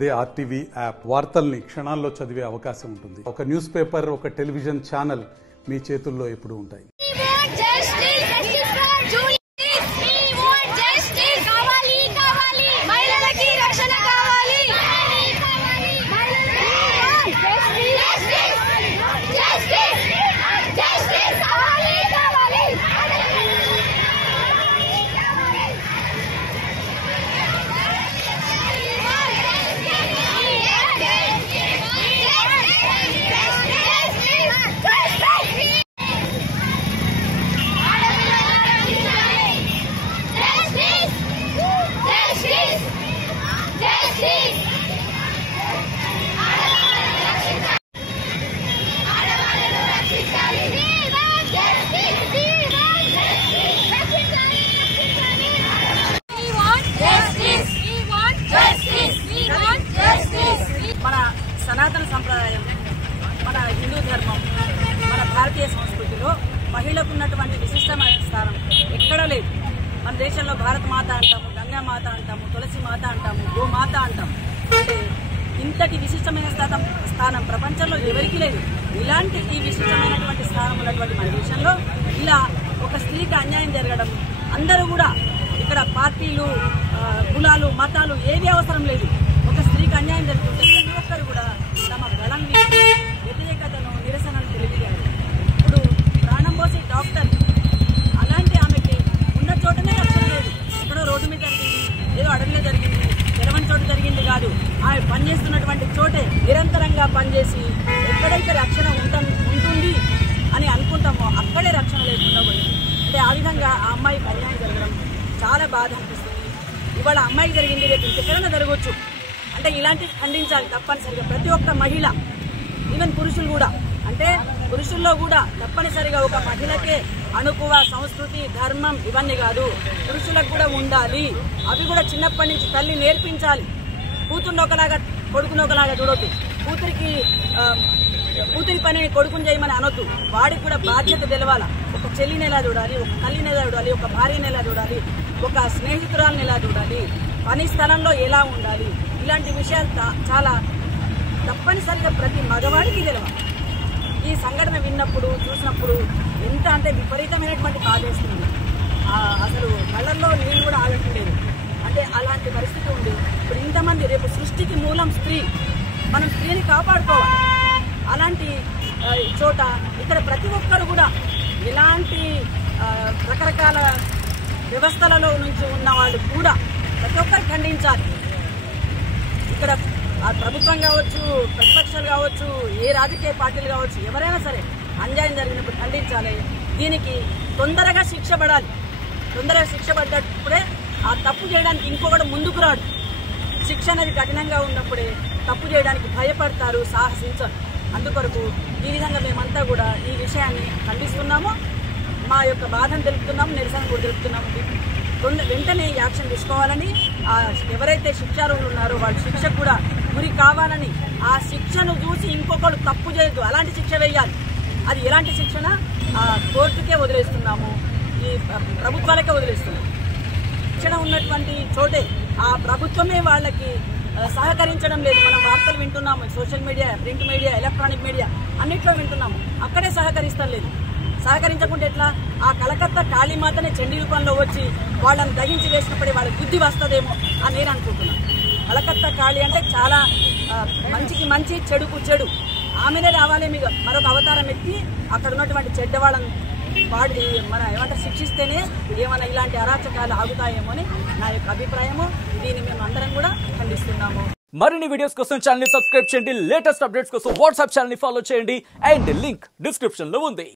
అదే RTV app వార్తల్ని క్షణాల్లో చదివే అవకాశం ఉంటుంది. ఒక న్యూస్ పేపర్, ఒక టెలివిజన్ ఛానల్ మీ చేతుల్లో ఎప్పుడూ ఉంటాయి. సనాతన సంప్రదాయం, మన హిందూ ధర్మం, మన భారతీయ సంస్కృతిలో మహిళకు ఉన్నటువంటి విశిష్టమైన స్థానం ఎక్కడా లేదు. మన దేశంలో భారత మాత అంటాము, గంగా మాత అంటాము, తులసి మాత అంటాము, గోమాత అంటాము. అంటే ఇంతటి విశిష్టమైన స్థానం ప్రపంచంలో ఎవరికీ లేదు. ఇలాంటి ఈ విశిష్టమైనటువంటి స్థానం ఉన్నటువంటి మన దేశంలో ఇలా ఒక స్త్రీకి అన్యాయం జరగడం, అందరూ కూడా ఇక్కడ పార్టీలు, కులాలు, మతాలు ఏది అవసరం లేదు. ఒక స్త్రీకి అన్యాయం జరుగుతుంటే ప్రతి ఒక్కరు కూడా తమ గళం తీసి వ్యతిరేకతను, నిరసనను తెలియజేయాలి. ఇప్పుడు ప్రాణం పోసి డాక్టర్, అలాంటి ఆమెకి ఉన్న చోటనే రక్షణ లేదు. ఎక్కడో రోడ్డు మీద జరిగింది, ఏదో అడవిలో జరిగింది, తెరవని చోటు జరిగింది కాదు. ఆమె పనిచేస్తున్నటువంటి చోటే నిరంతరంగా పనిచేసి ఎక్కడైతే రక్షణ ఉంటుంది అని అనుకుంటామో అక్కడే రక్షణ లేకుండా పోయింది. అంటే ఆ విధంగా ఆ అమ్మాయికి అన్యాయం జరగడం చాలా బాధ అనిపిస్తుంది. ఇవాళ అమ్మాయికి జరిగింది, రేపు ఇంకెక్కడైనా జరగవచ్చు. అంటే ఇలాంటివి ఖండించాలి తప్పనిసరిగా ప్రతి ఒక్క మహిళ, ఈవెన్ పురుషులు కూడా. అంటే పురుషుల్లో కూడా తప్పనిసరిగా ఒక మహిళకే అణుకువ సంస్కృతి, ధర్మం ఇవన్నీ కాదు, పురుషులకు కూడా ఉండాలి. అవి కూడా చిన్నప్పటి నుంచి తల్లి నేర్పించాలి. కూతుర్ని ఒకలాగా కొడుకుని ఒకలాగా చూడొద్దు. కూతురి పని కొడుకుని చేయమని అనొద్దు. వాడికి కూడా బాధ్యత తెలవాలా. ఒక చెల్లిని ఎలా చూడాలి, ఒక తల్లిని ఎలా చూడాలి, ఒక భార్యని ఎలా చూడాలి, ఒక స్నేహితురాలను ఎలా చూడాలి, పని స్థలంలో ఎలా ఉండాలి, ఇలాంటి విషయాలు చాలా తప్పనిసరిగా ప్రతి మగవాడికి తెలవాలి. ఈ సంఘటన విన్నప్పుడు, చూసినప్పుడు ఎంత అంటే విపరీతమైనటువంటి బాధేస్తుంది. అసలు కళ్ళల్లో నీళ్ళు కూడా ఆగట్లేదు. అంటే అలాంటి పరిస్థితి ఉంది. ఇప్పుడు ఇంతమంది, రేపు సృష్టికి మూలం స్త్రీ, మనం స్త్రీని కాపాడుకోవాలి. అలాంటి చోట ఇక్కడ ప్రతి ఒక్కరు కూడా ఎలాంటి రకరకాల వ్యవస్థలలో నుంచి ఉన్న వాళ్ళు కూడా ప్రతి ఒక్కరు ఖండించాలి. ఇక్కడ ప్రభుత్వం కావచ్చు, ప్రతిపక్షాలు కావచ్చు, ఏ రాజకీయ పార్టీలు కావచ్చు, ఎవరైనా సరే అన్యాయం జరిగినప్పుడు ఖండించాలి. దీనికి తొందరగా శిక్ష పడాలి. తొందరగా శిక్ష పడ్డప్పుడే ఆ తప్పు చేయడానికి ఇంకొకటి ముందుకు రాడు. శిక్ష అనేది కఠినంగా ఉన్నప్పుడే తప్పు చేయడానికి భయపడతారు, సాహసించారు. అందుకొరకు ఈ విధంగా మేమంతా కూడా ఈ విషయాన్ని ఖండిస్తున్నాము. మా యొక్క బాధను తెలుపుతున్నాము, నిరసన కూడా తెలుపుతున్నాము. వెంటనే యాక్షన్ తీసుకోవాలని, ఎవరైతే శిక్షార్హులు ఉన్నారో వాళ్ళు శిక్ష కూడా గురి కావాలని, ఆ శిక్షను చూసి ఇంకొకరు తప్పు చేయొద్దు, అలాంటి శిక్ష వేయాలి. అది ఎలాంటి శిక్షణ కోర్టుకే వదిలేస్తున్నాము, ఈ ప్రభుత్వాలకే వదిలేస్తున్నాము. శిక్షణ ఉన్నటువంటి చోటే ఆ ప్రభుత్వమే వాళ్ళకి సహకరించడం లేదు. మనం వార్తలు వింటున్నాము, social media, print media, electronic media అన్నిట్లో వింటున్నాము. అక్కడే సహకరిస్తాం లేదు. సహకరించకుంటే ఎట్లా? ఆ కలకత్తా కాళీమాతనే చండీ రూపంలో వచ్చి వాళ్ళని దహించి వేసినప్పుడే వాళ్ళకి బుద్ధి వస్తుందేమో అని నేను అనుకుంటున్నాను. కలకత్తా కాళీ అంటే చాలా మంచికి మంచి, చెడుకు చెడు, ఆమెనే రావాలి. మీకు మరొక అవతారం ఎత్తి అక్కడ ఉన్నటువంటి చెడ్డవాళ్ళని మన ఏమంటారు శిక్షిస్తేనే ఏమైనా ఇలాంటి అరాచకాలు ఆగుతాయేమో అని నా యొక్క అభిప్రాయము. దీన్ని మేము అందరం కూడా ఖండిస్తున్నాము. మరిన్ని వీడియోస్ కోసం ఛానల్ ని సబ్స్క్రైబ్ చేయండి. లేటెస్ట్ అప్డేట్స్ కోసం వాట్సాప్ ఛానల్ ని ఫాలో చేయండి. అండ్ లింక్ డిస్క్రిప్షన్ లో ఉంది.